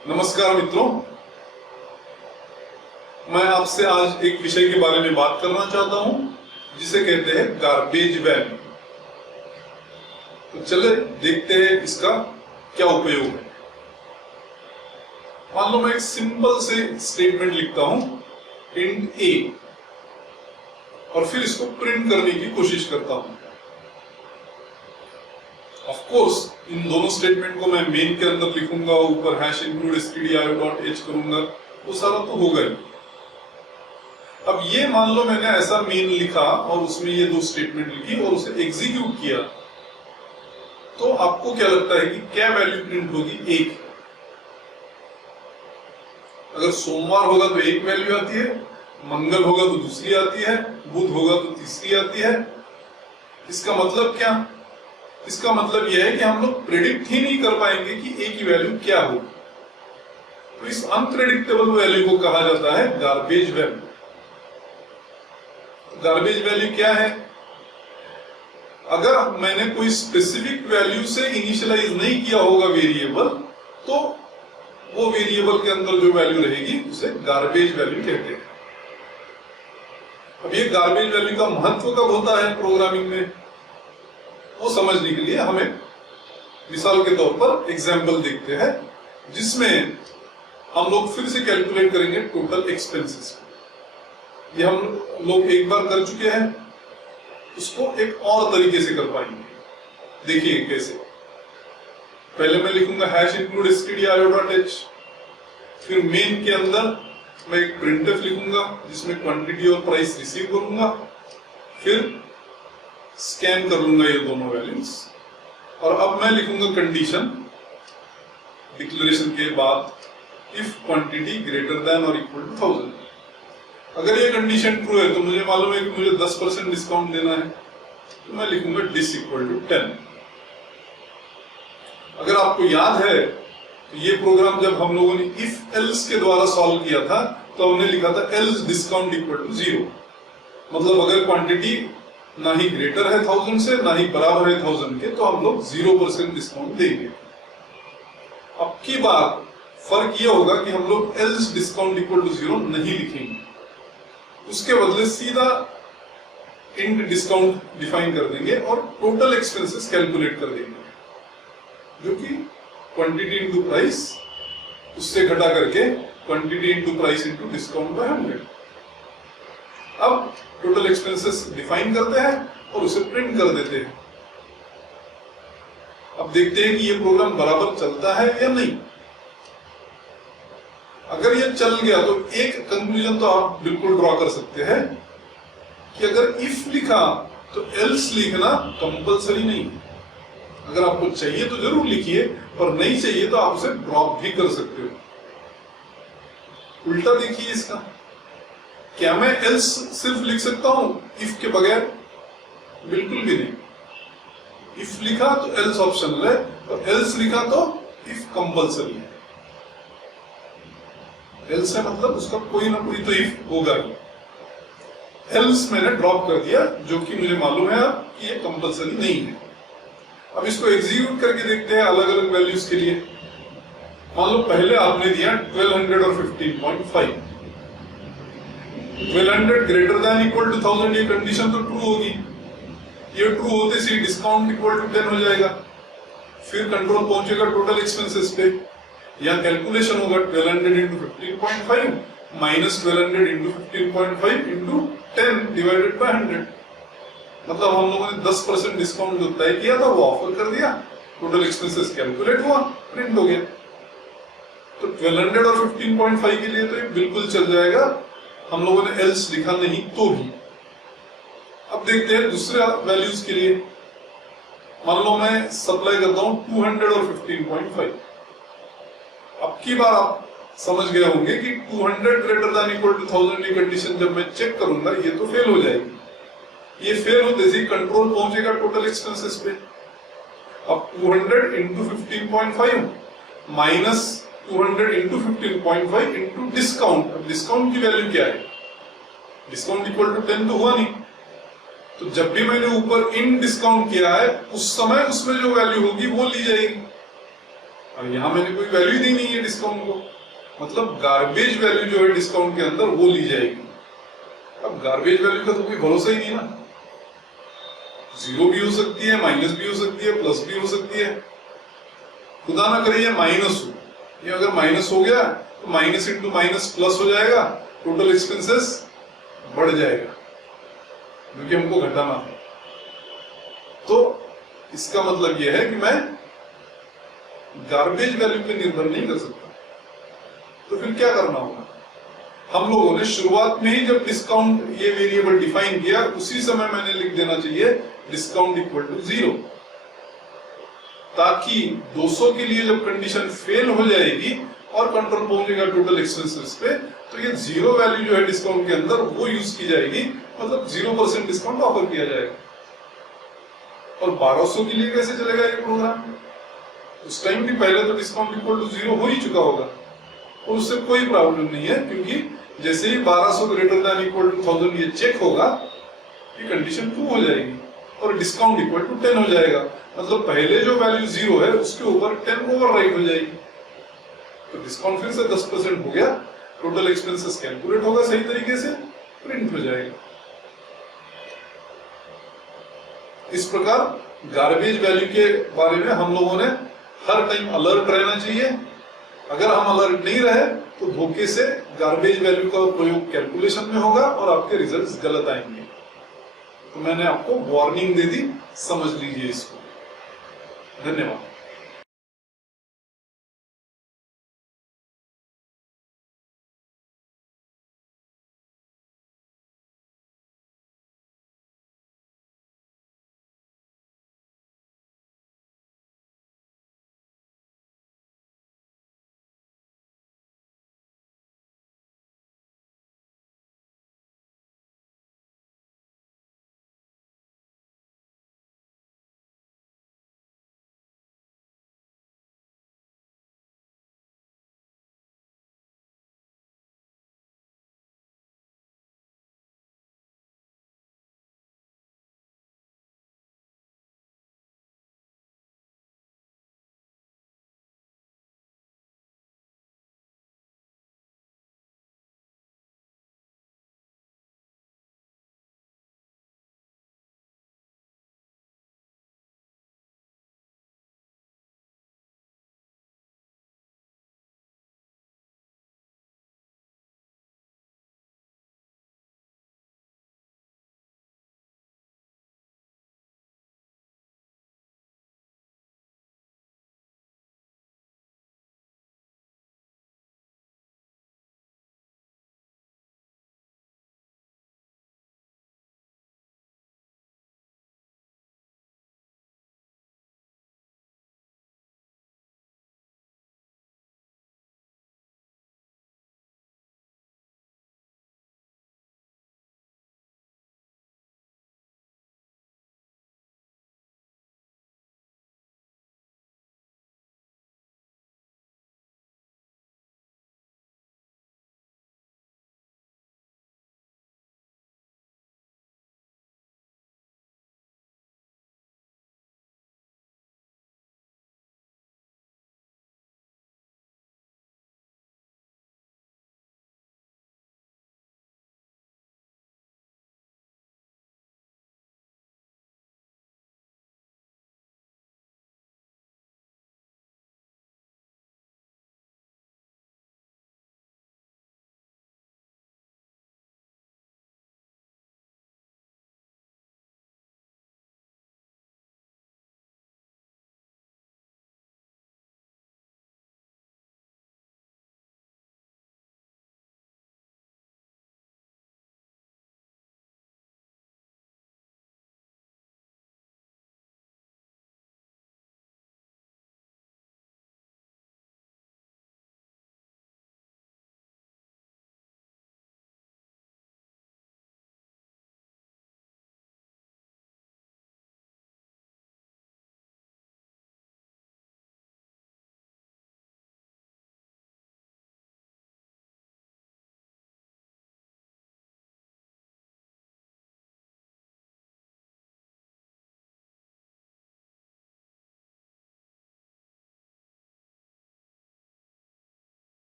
नमस्कार मित्रों, मैं आपसे आज एक विषय के बारे में बात करना चाहता हूं जिसे कहते हैं गार्बेज वैल्यू। तो चले देखते हैं इसका क्या उपयोग है। मान लो मैं एक सिंपल से स्टेटमेंट लिखता हूं इंट ए और फिर इसको प्रिंट करने की कोशिश करता हूं। ऑफ कोर्स इन दोनों स्टेटमेंट को मैं मेन के अंदर लिखूंगा, ऊपर हैश इंक्लूड stdio.h करूंगा, वो सारा तो होगा ही। अब ये मान लो मैंने ऐसा मेन लिखा और उसमें ये दो स्टेटमेंट लिखी और उसे एग्जीक्यूट किया, तो आपको क्या लगता है कि क्या वैल्यू प्रिंट होगी? एक। अगर सोमवार होगा तो एक वैल्यू आती है, मंगल होगा तो दूसरी आती है, बुध होगा तो तीसरी आती है। इसका मतलब क्या? इसका मतलब यह है कि हम लोग प्रेडिक्ट ही नहीं कर पाएंगे कि ए की वैल्यू क्या हो। तो इस अनप्रेडिक्टेबल वैल्यू को कहा जाता है गार्बेज वैल्यू। गार्बेज वैल्यू क्या है? अगर मैंने कोई स्पेसिफिक वैल्यू से इनिशियलाइज नहीं किया होगा वेरिएबल, तो वो वेरिएबल के अंदर जो वैल्यू रहेगी उसे गार्बेज वैल्यू कहते हैं। अब ये गार्बेज वैल्यू का महत्व कब होता है प्रोग्रामिंग में, वो समझने के लिए हमें मिसाल के तौर पर एग्जाम्पल देखते हैं, जिसमें हम लोग फिर से कैलकुलेट करेंगे टोटल एक्सपेंसेस। ये हम लोग एक बार कर चुके हैं, उसको एक और तरीके से कर पाएंगे। देखिए कैसे। पहले मैं लिखूंगा हैश इंक्लूड stdio.h, फिर मेन के अंदर मैं एक प्रिंटफ लिखूंगा जिसमें क्वांटिटी और प्राइस रिसीव करूंगा, फिर स्कैन कर लूंगा ये दोनों वैल्यूज, और अब मैं लिखूंगा कंडीशन डिक्लेरेशन के बाद इफ क्वांटिटी ग्रेटर देन और इक्वल टू 1000। अगर ये कंडीशन ट्रू है तो मुझे मालूम है कि मुझे 10% डिस्काउंट देना है, तो मैं लिखूंगा डिस इक्वल टू 10। अगर आपको याद है तो ये प्रोग्राम जब हम लोगों ने इफ एल्स के द्वारा सॉल्व किया था तो हमने लिखा था एल्स डिस्काउंट इक्वल टू 0। मतलब अगर क्वांटिटी ना ही ग्रेटर है 1000 से, ना ही बराबर है 1000 के, तो हम लोग 0% डिस्काउंट देंगे। अब की बात फर्क यह होगा कि हम लोग एल्स डिस्काउंट इक्वल टू 0 नहीं लिखेंगे, उसके बदले सीधा इंट डिस्काउंट डिफाइन कर देंगे और टोटल एक्सपेंसेस कैलकुलेट कर देंगे, जो कि क्वांटिटी इंटू प्राइस, उससे घटा करके quantity into price into discount bye 100। अब टोटल एक्सपेंसेस डिफाइन करते हैं और उसे प्रिंट कर देते हैं। अब देखते हैं कि ये प्रोग्राम बराबर चलता है या नहीं। अगर ये चल गया तो एक कंक्लूजन तो आप बिल्कुल ड्रॉ कर सकते हैं कि अगर इफ लिखा तो एल्स लिखना कंपलसरी नहीं है। अगर आपको चाहिए तो जरूर लिखिए, और नहीं चाहिए तो आप उसे ड्रॉप भी कर सकते हो। उल्टा देखिए इसका, क्या मैं एल्स सिर्फ लिख सकता हूं इफ के बगैर? बिल्कुल भी नहीं। इफ लिखा तो एल्स ऑप्शनल है, और एल्स लिखा तो इफ कंपलसरी है। एल्स है मतलब उसका कोई ना कोई तो इफ होगा ही। एल्स मैंने ड्रॉप कर दिया, जो कि मुझे मालूम है अब कि ये कंपलसरी नहीं है। अब इसको एग्जीक्यूट करके देखते हैं अलग अलग वैल्यूज के लिए। मान लो पहले आपने दिया 1200 और 15.5। 1200 ग्रेटर देन इक्वल टू 1000, ये कंडीशन तो ट्रू होगी। ये ट्रू होते से डिस्काउंट इक्वल टू 10 हो जाएगा। फिर कंट्रोल पहुंचेगा टोटल एक्सपेंसेस पे, या कैलकुलेशन होगा 1200 into 15.5 minus 1200 into 15.5 into 10 divided by 100। मतलब हम लोगों ने 10% डिस्काउंट जो तय किया था वो ऑफर कर दिया, टोटल एक्सपेंसेस कैलकुलेट हुआ, प्रिंट हो गया। तो 1200 और 15.5 के लिए तो ये बिल्कुल चल जाएगा, हम लोगों ने एल्स लिखा नहीं तो भी। अब देखते हैं दूसरे वैल्यूज के लिए। मान लो मैं सप्लाई करता हूं 200 और 15.5। अब की बार आप समझ गए होंगे कि 200 ग्रेटर देन इक्वल टू 1000 की कंडीशन जब मैं चेक करूंगा ये तो फेल हो जाएगी। ये फेल होते ही कंट्रोल पहुंचेगा टोटल एक्सपेंसेस पे। अब 200 into 15.5 minus 200 into 15.5 into discount. अब डिस्काउंट की वैल्यू क्या है? डिस्काउंट इक्वल टू 10 तो हुआ नहीं, तो जब भी मैंने ऊपर इन डिस्काउंट किया है उस समय उसमें जो वैल्यू होगी वो ली जाएगी। और यहाँ मैंने कोई वैल्यू दी नहीं है डिस्काउंट को, मतलब गार्बेज वैल्यू जो है डिस्काउंट के अंदर वो ली जाएगी। अब गार्बेज वैल्यू का तो कोई भरोसा ही नहीं ना, जीरो भी हो सकती है, माइनस भी हो सकती है, प्लस भी हो सकती है। खुदा ना करे ये माइनस हो, ये अगर माइनस हो गया तो माइनस इंटू माइनस प्लस हो जाएगा, टोटल एक्सपेंसेस बढ़ जाएगा क्योंकि हमको घटाना है। तो इसका मतलब यह है कि मैं गार्बेज वैल्यू पे निर्भर नहीं कर सकता। तो फिर क्या करना होगा, हम लोगों ने शुरुआत में ही जब डिस्काउंट ये वेरिएबल डिफाइन किया उसी समय मैंने लिख देना चाहिए डिस्काउंट इक्वल टू 0, ताकि 200 के लिए जब कंडीशन फेल हो जाएगी और कंट्रोल पहुंचेगा टोटल एक्सपेंसेस पे, तो ये 0 वैल्यू जो है डिस्काउंट के अंदर वो यूज की जाएगी, मतलब 0% डिस्काउंट ऑफर किया जाएगा। और 1200 के लिए कैसे चलेगा ये प्रोग्राम, उस टाइम भी पहले तो डिस्काउंट इक्वल टू 0 हो ही चुका होगा और उससे कोई प्रॉब्लम नहीं है, क्योंकि जैसे ही 1200 ग्रेटर देन इक्वल टू 1000 ये चेक होगा ये कंडीशन ट्रू हो जाएगी और डिस्काउंट इक्वल टू 10 हो जाएगा। मतलब पहले जो वैल्यू 0 है उसके ऊपर 10 ओवरराइड हो जाएगी, तो डिस्काउंट फिर से 10% हो गया, टोटल एक्सपेंसेस कैलकुलेट होगा सही तरीके से, प्रिंट हो जाएगा। इस प्रकार गार्बेज वैल्यू के बारे में हम लोगों ने हर टाइम अलर्ट रहना चाहिए। अगर हम अलर्ट नहीं रहे तो धोखे से गार्बेज वैल्यू का प्रयोग कैलकुलेशन में होगा और आपके रिजल्ट्स गलत आएंगे। तो मैंने आपको वार्निंग दे दी, समझ लीजिए इसको। धन्यवाद।